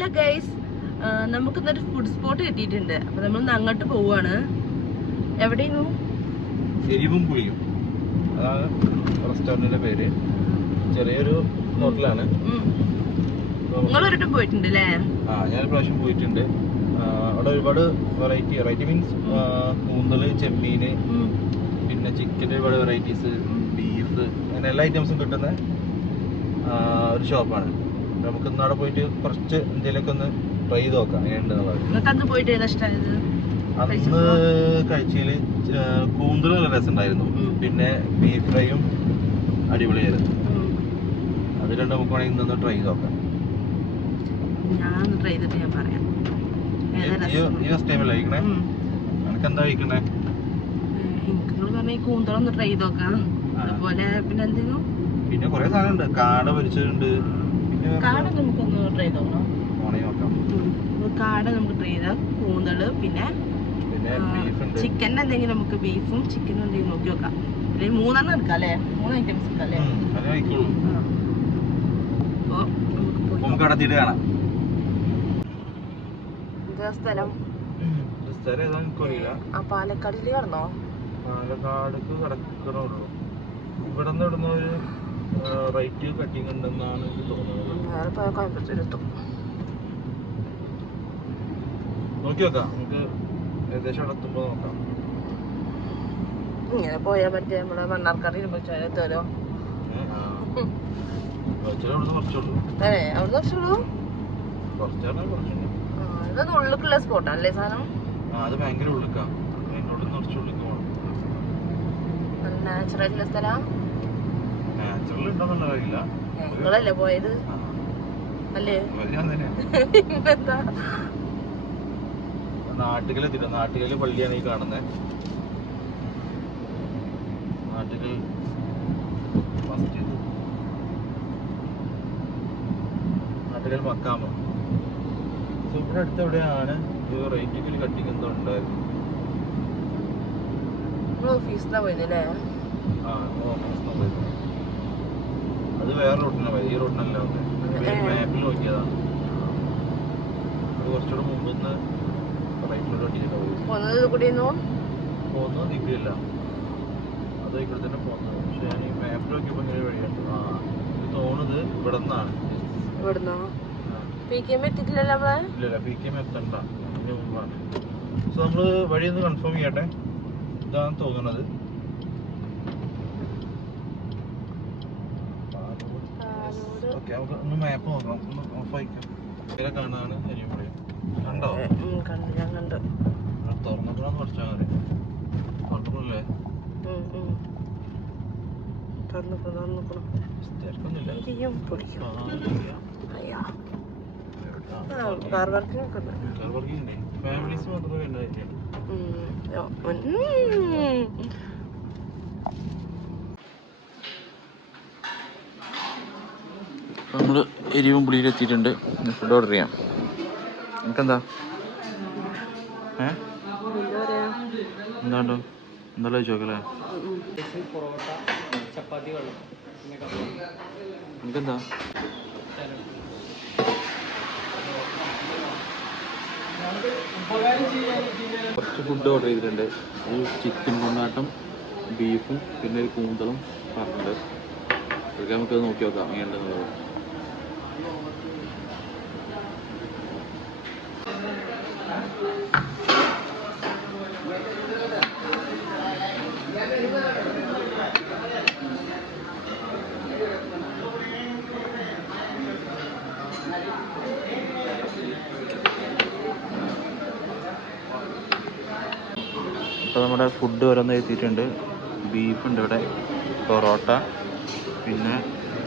Hello guys, നമുക്കിന്നൊരു food spot കിട്ടിയിട്ടുണ്ട്. അപ്പൊ നമ്മൾ അങ്ങോട്ട് പോവാണ്. എവിടെയായിരുന്നു? എരിവും പുളിയും അതാണ് റെസ്റ്റോറന്റിന്റെ പേര്. ചെറിയൊരു ഹോട്ടലാണ്. നിങ്ങളൊരിട്ടും പോയിട്ടുണ്ട് അല്ലേ? ഞാൻ പ്രാവശ്യം പോയിട്ടുണ്ട്. അവിടെ ഒരുപാട് വെറൈറ്റി മീൻസ് കൂന്തല്, ചെമ്മീന്, പിന്നെ ചിക്കൻ്റെ ഒരുപാട് വെറൈറ്റീസ്, ബീഫ്, അങ്ങനെ എല്ലാ ഐറ്റംസും കിട്ടുന്ന ഒരു ഷോപ്പാണ്. നമുക്ക് ഇന്ന് അവിടെ പോയിട്ട് കുറച്ച് എന്തെങ്കിലുമൊക്കെ ഒന്ന് ട്രൈ ചെയ്ത് നോക്കാം എങ്ങനെയുണ്ടെന്നുള്ളത്. അന്ന് കഴിച്ചതിൽ കൂന്തൽ നല്ല രസമുണ്ടായിരുന്നു. പിന്നെ ബീഫ് ഫ്രൈയും അടിപൊളിയായിരുന്നു. അത് രണ്ടും നമുക്ക് വേണമെങ്കിൽ ഇന്നൊന്ന് ട്രൈ ചെയ്ത് നോക്കാം. എനിക്കെന്താ കഴിക്കണേ? കൂന്തളൊന്ന് ട്രൈ ചെയ്ത് നോക്കാം. അതുപോലെ പിന്നെ എന്തെങ്കിലും പിന്നെ കുറെ സാധനമുണ്ട്. കാട പൊരിച്ചതുണ്ട്. കാട നമുക്കൊന്ന് ട്രൈ ചെയ്ത് നോക്കാം. കാട നമുക്ക് ട്രൈ ചെയ്താൽ കൂന്തള്, പിന്നെ ചിക്കൻ എന്തെങ്കിലും നമുക്ക് ബീഫും ചിക്കനും എന്തെങ്കിലും നോക്കി നോക്കാം. അല്ലെങ്കിൽ 3 എടുക്കാം അല്ലേ? 3 ഐറ്റംസ് എടുക്കാം അല്ലേ? സ്ഥലം പാലക്കാടില് കടന്നോ? പാലക്കാടേക്ക് കടക്കണുള്ളൂ. ഇവിടെ നിന്ന് ഒരു റൈറ്റ് കട്ടിങ് ഉണ്ടെന്നാണ് എനിക്ക് തോന്നുന്നത്. വേറെ പോയാൽ കോയമ്പത്തൂരെത്തും. നോക്കി നോക്കാം, നമുക്ക് ഏകദേശം അവിടെ എത്തുമ്പോ നോക്കാം. ഇങ്ങനെ പോയാ മറ്റേ നമ്മളെ മണ്ണാർക്കാട് എത്തുമല്ലോ. അവിടെ കുറച്ചുള്ളൂ. ഇതൊന്നും ഉള്ളിലേക്കുള്ള സ്പോട്ടാണല്ലേ സാധനം? അത് ഭയങ്കര ഉള്ളിക്കാ. കുറച്ചുള്ളിലേക്ക് പോകണം. നാച്ചുറൽ ആയിട്ടുള്ള സ്ഥലം. നാച്ചുറൽ ഉണ്ടോന്നുള്ള അറിയില്ല. നിങ്ങളല്ലേ പോയത് അല്ലേ? എന്താ നാട്ടുകലെത്തില്ല. നാട്ടുകല് പള്ളിയാണ് ഈ കാണുന്നത്. നാട്ടുകൽ മസ്ജിദ്, നാട്ടുകൽ മക്കാമ. ഇവിടെ അടുത്ത് എവിടെയാണ് റൈറ്റിക്കൽ കട്ടിങ് എന്തോ ഉണ്ടായിരുന്നു. അത് വേറെ റൂട്ടിനാ പോയത്, ഈ റൂട്ടിനല്ല. മാപ്പിൽ നോക്കിയതാണ്. അത് കുറച്ചുകൂടെ മുമ്പ് റൈറ്റിലോട്ട് പോകുന്നത് നിൽക്കില്ല. അത് ഇവിടെ തന്നെ പോകുന്നത്. പക്ഷെ ഞാൻ ഈ മാപ്പിൽ നോക്കിയപ്പോൾ ഇങ്ങനെ വഴിയുണ്ട്. ഇത് തോന്നുന്നത് ഇവിടെ നിന്നാണ്. ഇല്ലല്ല, പി കെ എം എത്തണ്ട, അതിന് മുമ്പാണ്. സോ നമ്മള് വഴി ഒന്ന് കൺഫേം ചെയ്യട്ടെ. ഇതാണ് തോന്നുന്നത്. ഓക്കെ, നമുക്ക് ഒന്ന് മാപ്പ് നോക്കാം. ഒന്ന് ഓഫ് ആയിക്കാം. ഇങ്ങനെ കാണാനാണ് അരിയുമ്പഴേ. കണ്ടോ? തുറന്നിട്ടാന്ന് കുറച്ചാൽ മതി. തുറന്നില്ലേ? തിരക്കൊന്നുമില്ല. ഫാമിലീസ് മാത്രമേ ഉണ്ടായിരിക്കും. നമ്മള് എരിവും പുളിയിലെത്തിയിട്ടുണ്ട്. ഫുഡ് ഓർഡർ ചെയ്യാം. നമുക്കെന്താ എന്താണ്ടോ എന്താ ചോദിക്കല്ലേ? നമുക്കെന്താ കുറച്ച് ഫുഡ് ഓർഡർ ചെയ്തിട്ടുണ്ട്. ഒരു ചിക്കൻ കൊണ്ടാട്ടം, ബീഫും പിന്നെ ഒരു കൂന്തളും പറഞ്ഞിട്ടുണ്ട്. അതൊക്കെ നമുക്കത് നോക്കി നോക്കാം എങ്ങനെയുണ്ടെന്നുള്ളത്. ഇപ്പോൾ നമ്മുടെ ഫുഡ് ഓരോന്ന് എത്തിയിട്ടുണ്ട്. ബീഫുണ്ട് ഇവിടെ, പൊറോട്ട, പിന്നെ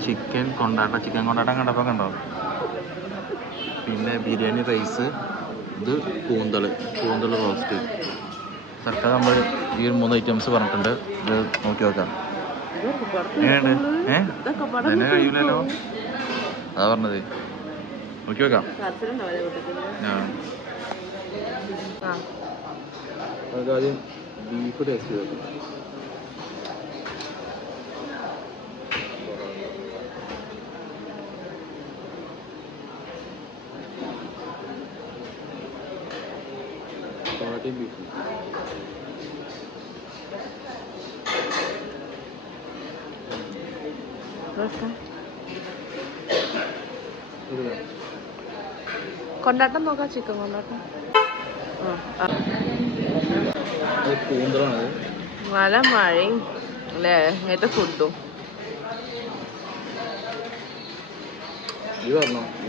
ചിക്കൻ കൊണ്ടാട്ടം കണ്ടപ്പോൾ കണ്ടോ, പിന്നെ ബിരിയാണി റൈസ്, ഇത് കൂന്തൾ റോസ്റ്റ്. സർക്കാർ നമ്മൾ ഈ 3 ഐറ്റംസ് പറഞ്ഞിട്ടുണ്ട്. ഇത് നോക്കി നോക്കാം എങ്ങനെയുണ്ട്. തന്നെ കഴിയില്ലല്ലോ, അതാ പറഞ്ഞത്. നോക്കി നോക്കാം. ആദ്യം ബീഫ് ടേസ്റ്റ് ചെയ്ത് നോക്കാം. പൊറാട്ടയും ബീഫും. കൊണ്ടാട്ടം നോക്കാം, ചിക്കൻ കൊണ്ടാട്ടം. കൂന്തളാണ്. നല്ല മഴയും അല്ലേ, നേരത്തെ ഫുഡും.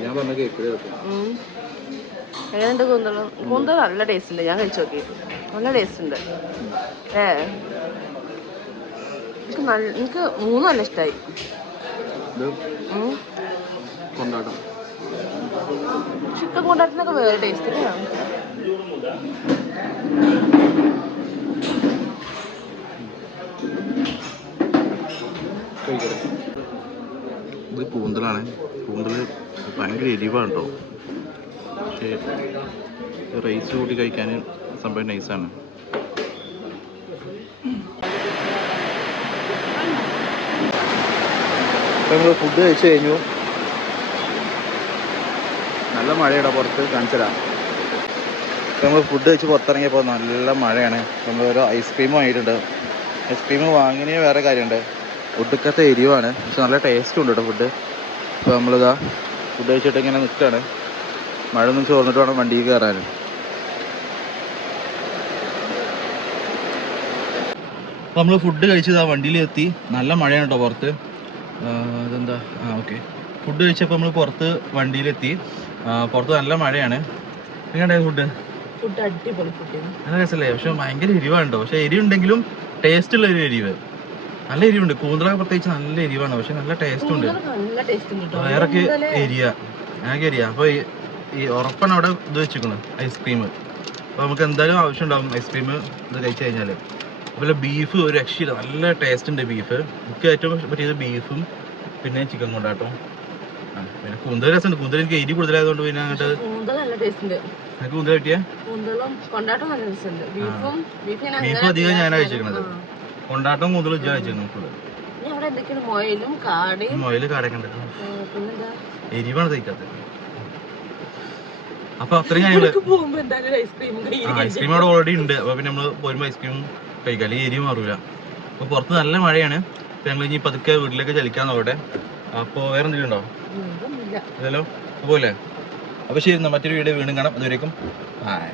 ഞാൻ പറഞ്ഞ കേക്ക് എങ്ങനെയുണ്ട് കൂന്തളം? കൂന്തളം നല്ല ടേസ്റ്റ് ഉണ്ട്, ഞാൻ കഴിച്ചു നോക്കി, നല്ല ടേസ്റ്റ് ഉണ്ട്. എനിക്ക് മൂന്നും നല്ല ഇഷ്ടമായി. കൊണ്ടാട്ടം ചിക്കൻ കൊണ്ടാട്ടത്തിനൊക്കെ വേറെ ടേസ്റ്റ് അല്ലേ? ഇത് കൂന്തലാണ്. കൂന്തൽ ഭയങ്കര എരിവാണ് കേട്ടോ. പക്ഷേ റൈസ് കൂട്ടി കഴിക്കാൻ സംഭവം നൈസാണ്. നമ്മൾ ഫുഡ് കഴിച്ചു കഴിഞ്ഞു. നല്ല മഴയാണ് പുറത്ത്, കാണിച്ചതാ. നമ്മൾ ഫുഡ് കഴിച്ച് പുറത്തിറങ്ങിയപ്പോൾ നല്ല മഴയാണ്. നമ്മൾ ഓരോ ഐസ്ക്രീം വാങ്ങിയിട്ടുണ്ട്. ഐസ്ക്രീം വാങ്ങിയതിന് വേറെ കാര്യമുണ്ട്, ഒടുക്കത്തെ എരിവാണ്, പക്ഷെ നല്ല ടേസ്റ്റും ഉണ്ട് കേട്ടോ ഫുഡ്. അപ്പോൾ നമ്മളിതാ ഫുഡ് കഴിച്ചിട്ട് ഇങ്ങനെ നിൽക്കുകയാണ്. മഴ ഒന്നും ചോർന്നിട്ട് വേണം വണ്ടിയിൽ കയറാൻ. അപ്പോൾ നമ്മൾ ഫുഡ് കഴിച്ചത് ആ വണ്ടിയിലെത്തി. നല്ല മഴയാണ് കേട്ടോ പുറത്ത്. അതെന്താ ഓക്കെ. ഫുഡ് കഴിച്ചപ്പോൾ നമ്മൾ പുറത്ത് വണ്ടിയിലെത്തി. പുറത്ത് നല്ല മഴയാണ്. എങ്ങനെയുണ്ടായിരുന്നു ഫുഡ്? ഫുഡ് അടിപൊളി ഫുഡ്, നല്ല രസമല്ലേ? പക്ഷെ ഭയങ്കര എരിവാണ് കേട്ടോ. പക്ഷെ എരിവുണ്ടെങ്കിലും ടേസ്റ്റ് ഉള്ള ഒരു എരിവ്, നല്ല എരിവുണ്ട്. കൂന്തളൊക്കെ പ്രത്യേകിച്ച് നല്ല എരിവാണ്, പക്ഷെ നല്ല ടേസ്റ്റ് ഉണ്ട്. വേറൊക്കെ എരിയ, ഞങ്ങൾക്ക് എരിയ. അപ്പോൾ ഈ ഉറപ്പാണ് അവിടെ ഇത് വെച്ചിരിക്കുന്നത് ഐസ്ക്രീം. അപ്പോൾ നമുക്ക് എന്തായാലും ആവശ്യം ഉണ്ടാവും ഐസ്ക്രീം ഇത് കഴിച്ചു കഴിഞ്ഞാൽ. അതുപോലെ ബീഫ് ഒരു രക്ഷയില്ല, നല്ല ടേസ്റ്റ് ഉണ്ട് ബീഫ്. എനിക്ക് ഏറ്റവും പറ്റിയത് ബീഫും പിന്നെ ചിക്കൻ കൊണ്ടാട്ടം. പിന്നെ കൂന്തൽ രസമുണ്ട്. കൂന്തൽ എനിക്ക് എരി കൂടുതലായതുകൊണ്ട് പിന്നെ അങ്ങോട്ട് എനിക്ക് കൂന്തൽ കിട്ടിയ ബീഫ് അധികം ഞാനാണ് കഴിച്ചിരിക്കുന്നത്. കൊണ്ടാട്ടം കൂന്തലും ഇജ്ജാ കഴിച്ചിരുന്നു ഫുള്ള്. മൊയില് കാടൊക്കെ ഉണ്ട്, എരിവാണ് തയ്ക്കാത്തത്. അപ്പൊ അത്രയും ഞങ്ങള് ഐസ്ക്രീം അവിടെ ഓൾറെഡി ഉണ്ട്. അപ്പൊ പിന്നെ നമ്മള് പോരുമ്പോ ഐസ്ക്രീം കഴിക്കാം, അല്ലെങ്കിൽ എരിവ് മാറൂല. അപ്പൊ പുറത്ത് നല്ല മഴയാണ്. ഞങ്ങൾ ഇനി പതുക്കെ വീട്ടിലേക്ക് ചലിക്കാൻ നോക്കട്ടെ. അപ്പൊ വേറെ എന്തെങ്കിലും ഉണ്ടോ? ഇല്ലല്ലോ. അതുപോലെ അപ്പൊ ശരി, മറ്റൊരു വീഡിയോ വീണ്ടും കാണാം. അതുവരേക്കും ബൈ.